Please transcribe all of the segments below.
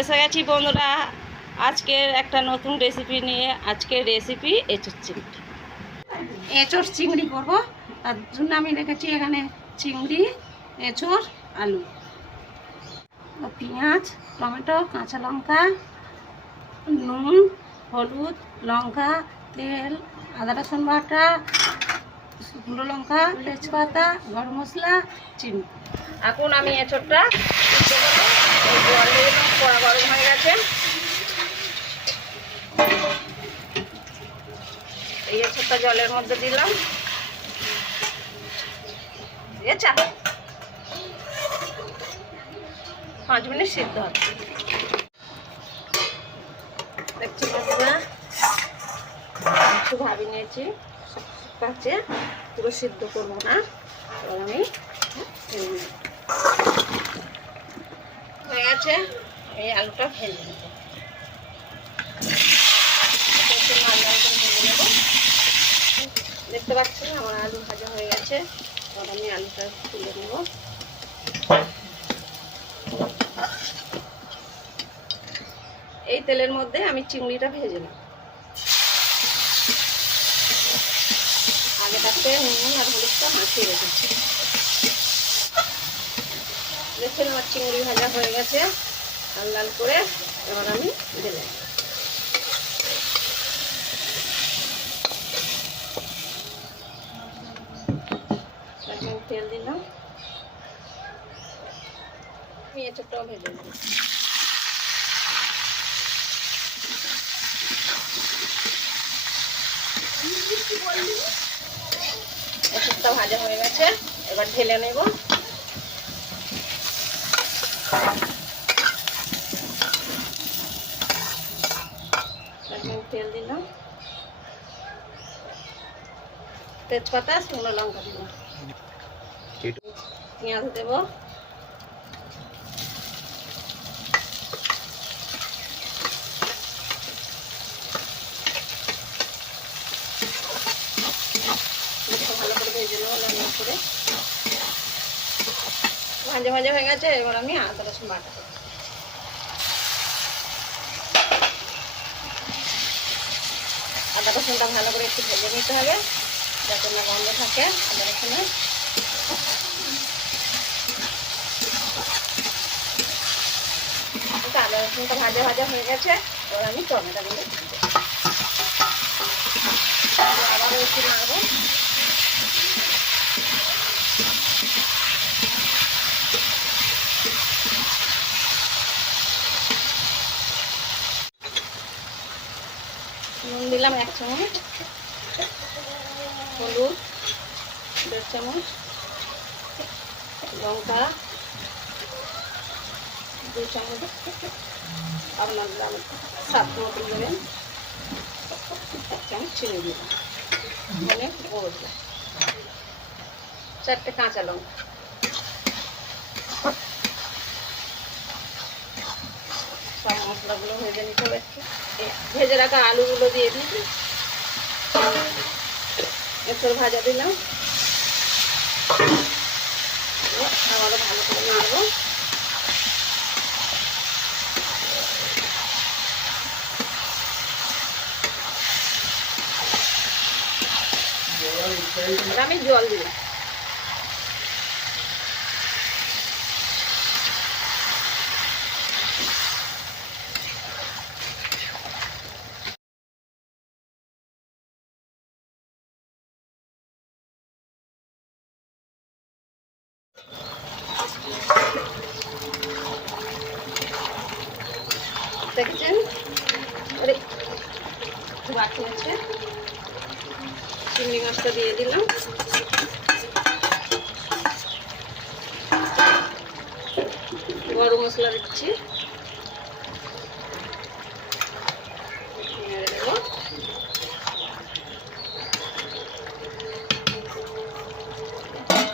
এসে গেছি বন্ধুরা আজকের একটা নতুন রেসিপি নিয়ে। আজকের রেসিপি এঁচোড় চিংড়ি। এঁচোড় চিংড়ি করব, তার জন্য আমি রেখেছি এখানে চিংড়ি, এঁচোড়, আলু, পেঁয়াজ, টমেটো, কাঁচা লঙ্কা, নুন, হলুদ, লঙ্কা, তেল, আদা রসুন বাটা, শুকনো লঙ্কা, তেজপাতা, গরম মশলা, চিনি। এখন আমি এঁচোড়টা কড়া গরম হয়ে গেছে। এই এঁচোড়টা জলের মধ্যে দিলাম, 5 মিনিট সিদ্ধ হবে। দেখছি বন্ধুরা একটু ভাবি নিয়েছি, কাছে পুরো সিদ্ধ করবো না। এবার আমি হয়ে গেছে, এই আলুটা ভেজে নেব। দেখতে পাচ্ছেন আমার আলু ভাজা হয়ে গেছে। এবার আমি আলুটা তুলে নেব। এই তেলের মধ্যে আমি চিংড়িটা ভেজে নেব। আগে তাতে নুন আর হলুদটা মাখিয়ে রেখেছি। দেখছেন আমার চিংড়ি ভাজা হয়ে গেছে লাল লাল করে। এবার আমি দিলাম তেল, দিলাম। আমি এঁচোড়টাও ভেজে নেব। এঁচোড়টা ভাজা হয়ে গেছে, এবার ঢেলে নেব। তেল দিলাম, তেজপাতা, শুকনো লঙ্কা দিলাম, পেঁয়াজ দেব, ভালো করে ভেজে নেবো। রান্না করে ভাজা ভাজা হয়ে গেছে। এবার আমি আদা রসুন বাটা দেবো। আদা রসুনটা ভালো করে একটু ভেজে নিতে হবে যাতে না গন্ধ থাকে আদা রসুনের। আদা রসুনটা ভাজা ভাজা হয়ে গেছে। এবার আমি টমেটোগুলো আবারও একটু নাড়বো। নুন দিলাম 1 চামচ, হলুদ 1.5 চামচ, লঙ্কা 2 চামচ, আপনার স্বাদ মতো দেবেন। 1 চামচ চিনি দিলাম, মানে গোল 4টে কাঁচা লঙ্কা, সব মশলাগুলো ভেজে নিতে হবে। ভেজে রাখা আলুগুলো দিয়ে দিয়েছি, এঁচোড় ভাজা দিলাম, আবারও ভালো করে নাড়বো। আমি জল দিলাম। দেখছেন বাকি আছে, চিংড়ি মাছটা দিয়ে দিলাম। গরম মশলা দিচ্ছি,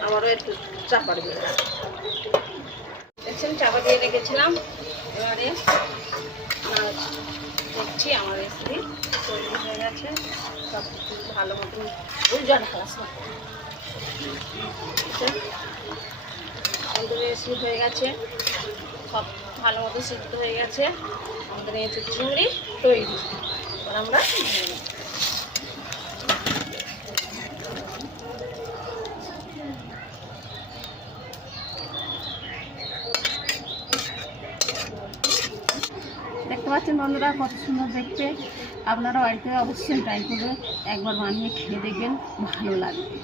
আবারও একটু চাপা দিয়ে দেখছেন, চাপা দিয়ে রেখেছিলাম। এবারে দেখছি আমার রেসিপি তৈরি হয়ে গেছে। সব কিছু ভালো মতন জল খালাস রেসিপি হয়ে গেছে। সব ভালো মতো সিদ্ধ হয়ে গেছে। আমাদের এঁচোড় চিংড়ি তৈরি। এবার আমরা ভেজে নেব। দেখতে পাচ্ছেন বন্ধুরা কত সুন্দর দেখতে। আপনারা বাড়িতে অবশ্যই ট্রাই করবেন, একবার বানিয়ে খেয়ে দেখবেন, ভালো লাগবে।